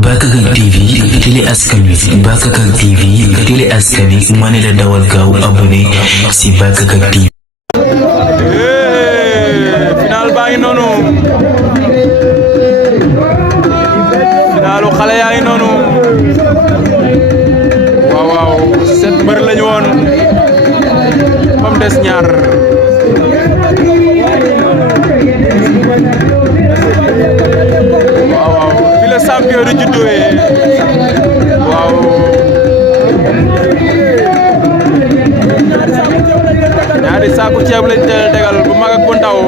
Bakakak TV télé askan wi Bakakak TV télé askan wi ma ne la dawal gaaw abonné si Bakakak TV. final baa ngi noonu finalu xale yaa ngi noonu waaw waaw set mbër lañu woon bam des ñaar waaw waaw fi la champion di juddoo waaw ñaari saaku ceeb lañ tegal bu mag ak bu ndaw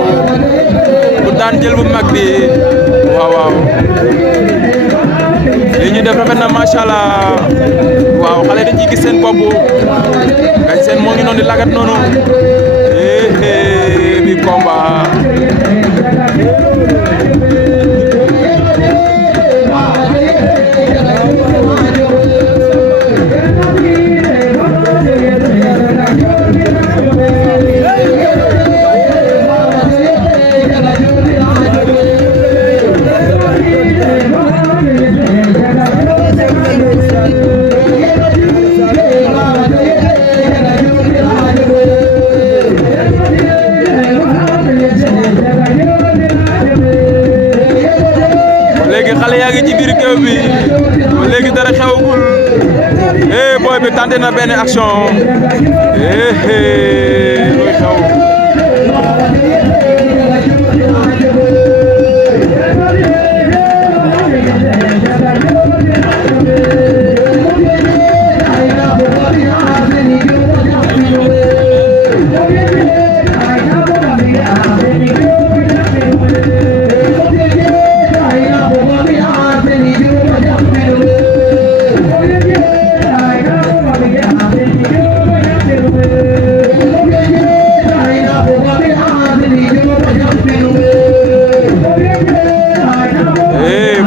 bu daan jël bu mag bi waaw waaw li ñu def rafet na macha allah waaw xale dañ ciy gis seen bopp gañ seen moo ngi noonu di lagat noonu bi combat xale yaa ngi ci biir géew bi léegi dara xewagul boy bi tenté na benn action luy xew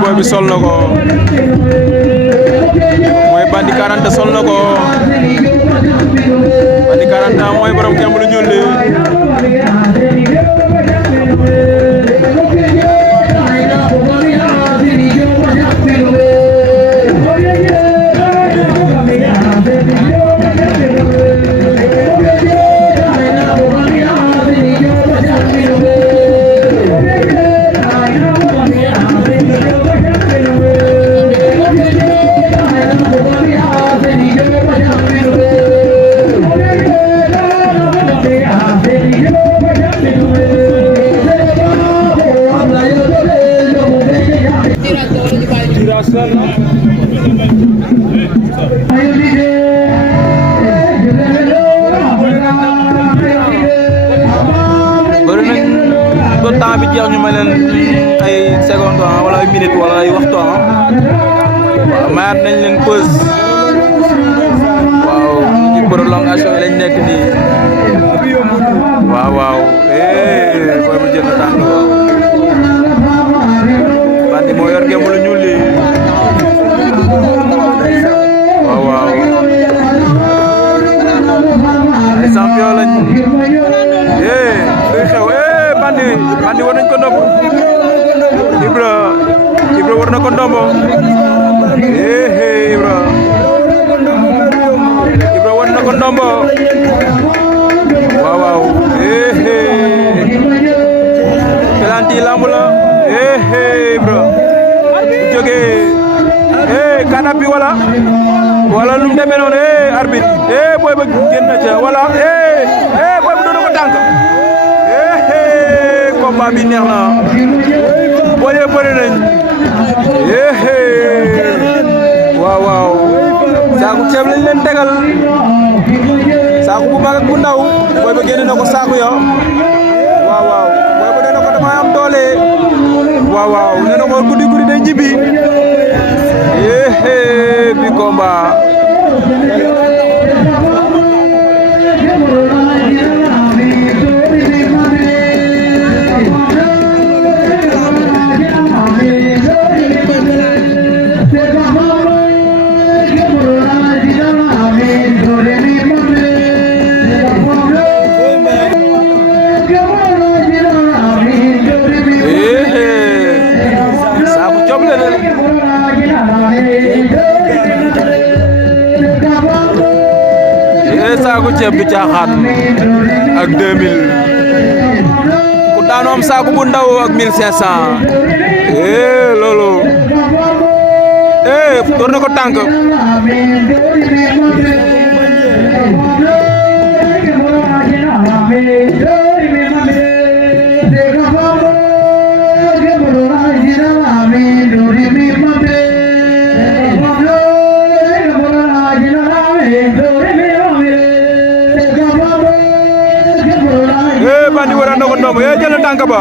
boy bi sol na ko mooy bandi 40 sol na ko bandi 40 mooy borom kemb lu ñuul li temps bi jeex ñu may leen ay seconde wala ay minute wala ay waxtu waaw mayaat nañ leen pause waaw ci prolongation yi lañ nekk nii waaw waaw boy bu jël tànk bandi moo yor gemb lu ñuul li waaw waaw ay champion lañ luy xew bandi war nañ ko ndombo Ibra war na ko ndombo Ibra war na ko ndombo waaw waaw pelanti lamb la Ibra bu jógee kanapi wala lu mu demee noonu arbitre boy ba génn na ca wala boy bu doon ko tànk combat bi neex na boye bëri nañ waaw waaw saaku ceeb lañ leen tegal saaku bu mag ak bu ndaw boy ba génne na ko saaku ya waaw waaw boy ba nee na ko dama am doole waaw waaw nee na ko guddi guddi day ñibbi bi combat saaku coble saaku ceeb du caaxaan ak 2000 ku daanu am saaku bu ndaw ak 1500 loolu door na ko tànk bandi wara na ko ndomb jël na tànk ba